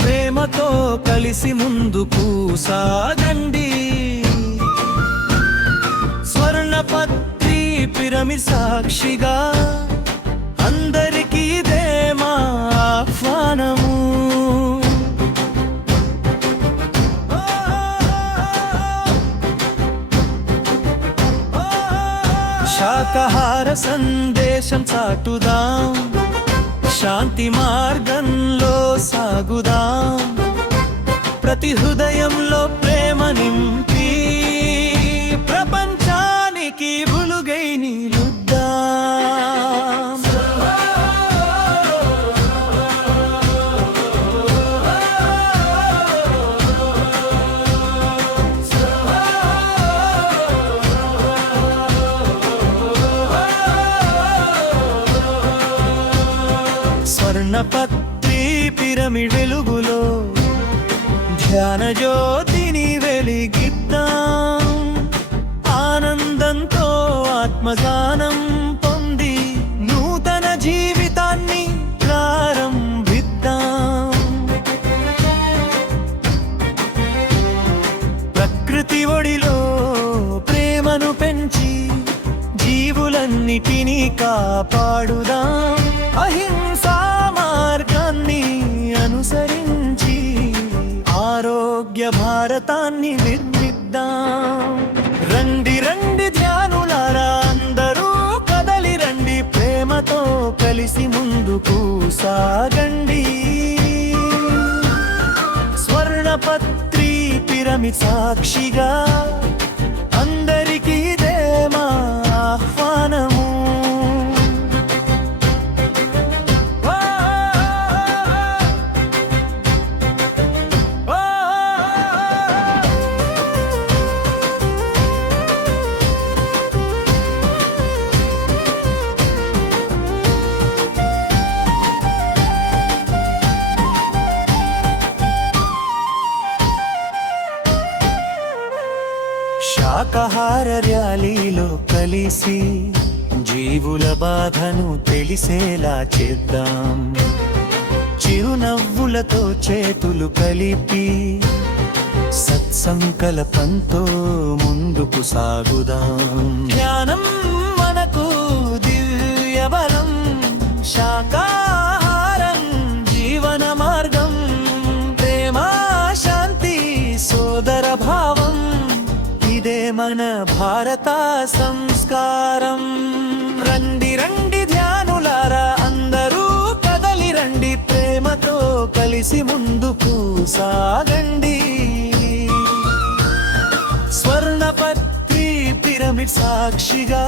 ప్రేమతో కలిసి ముందుకు సాగండి. స్వర్ణపత్రి పిరమిడ్ సాక్షిగా అందరికీ ఇదే మా ఆహ్వానము. శాకాహార సందేశం చాటుదాం, శాంతి మార్గంలో సాగుదాం, ప్రతి హృదయంలో ప్రేమ నింపి ప్రపంచానికి వెలుగై నిలుద్దాం. స్వర్ణపత్రి పిరమిడ్ వెలుగులో ధ్యాన జ్యోతిని వెలిగిద్దాం. ఆనందంతో ఆత్మగానం పొంది నూతన జీవితాన్ని ప్రారంభిద్దాం. ప్రకృతి ఒడిలో ప్రేమను పెంచి జీవులన్నిటినీ కాపాడుదాం. అహింసా మార్గాన్ని అనుసరించి ఆరోగ్య భారతాన్ని నిర్మిద్దాం. రండి రండి ధ్యానులారా, అందరూ కదలి రండి, ప్రేమతో కలిసి ముందుకు సాగండి. స్వర్ణపత్రి పిరమిడ్ సాక్షిగా అందరికీ ఇదే మా ఆహ్వానము. శాకాహార ర్యాలీలో కలిసి జీవుల బాధను తెలిసేలా చేద్దాం. చిరునవ్వులతో చేతులు కలిపి సత్సంకల్పంతో ముందుకు సాగుదాం. ధ్యానం మనకు దివ్య బలం, శాకాహారం జీవన మార్గం, ప్రేమ శాంతి సోదర భావం, ఇదే మన భారత సంస్కారం. రండి రండి ధ్యానులారా, అందరూ కదలి రండి, ప్రేమతో కలిసి ముందుకు సాగండి. స్వర్ణపత్రి పిరమిడ్ సాక్షిగా